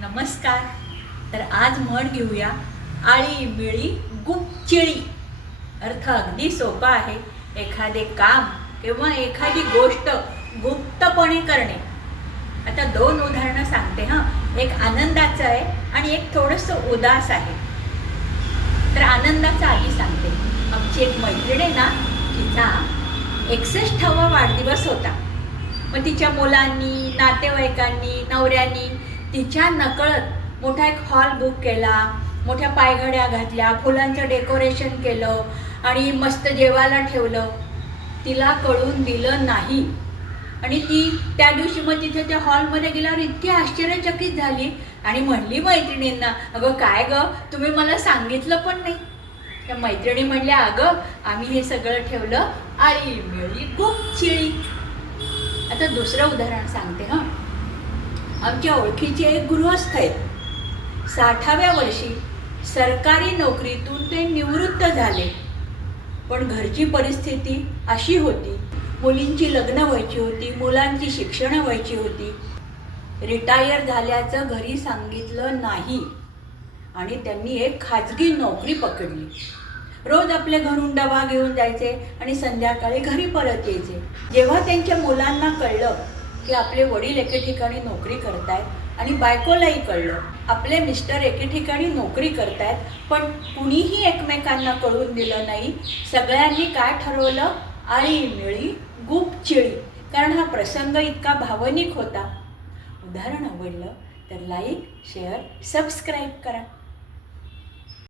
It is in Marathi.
नमस्कार. तर आज म्हण घेऊया आळी मिळी गुपचिळी अर्थ अगदी सोपा आहे. एखादे काम किंवा एखादी गोष्ट गुप्तपणे करणे. आता दोन उदाहरणं सांगते हां. एक आनंदाचं आहे आणि एक थोडंसं उदास आहे. तर आनंदाचं आधी सांगते आमची एक मैत्रीण आहे ना तिचा एकसष्टावा वाढदिवस होता. मग तिच्या मुलांनी नातेवाईकांनी नवऱ्यांनी तिच्या नकळत मोठा एक हॉल बुक केला मोठ्या पायघड्या घातल्या फुलांचं डेकोरेशन केलं आणि मस्त जेवायला ठेवलं. तिला कळून दिलं नाही. आणि ती त्या दिवशी मग तिथे त्या हॉलमध्ये गेल्यावर इतकी आश्चर्यचकित झाली आणि म्हणली मैत्रिणींना अगं काय गं तुम्ही मला सांगितलं पण नाही. त्या मैत्रिणी म्हणल्या अगं आम्ही हे सगळं ठेवलं आळी मिळी चिळी आता दुसरं उदाहरण सांगते हां. आमच्या ओळखीचे एक गृहस्थ आहेत. साठाव्या वर्षी सरकारी नोकरीतून ते निवृत्त झाले. पण घरची परिस्थिती अशी होती मुलींची लग्न व्हायची होती मुलांची शिक्षणं व्हायची होती. रिटायर झाल्याचं घरी सांगितलं नाही आणि त्यांनी एक खाजगी नोकरी पकडली. रोज आपल्या घरून डबा घेऊन जायचे आणि संध्याकाळी घरी परत यायचे. जेव्हा त्यांच्या मुलांना कळलं की आपले वडील एके ठिकाणी नोकरी करतायत आणि बायकोलाही कळलं. आपले मिस्टर एके ठिकाणी नोकरी करतायत पण कुणीही एकमेकांना कळून दिलं नाही. सगळ्यांनी काय ठरवलं? आळी मिळी गुपचिळी कारण हा प्रसंग इतका भावनिक होता. उदाहरण आवडलं तर लाईक शेअर सबस्क्राईब करा.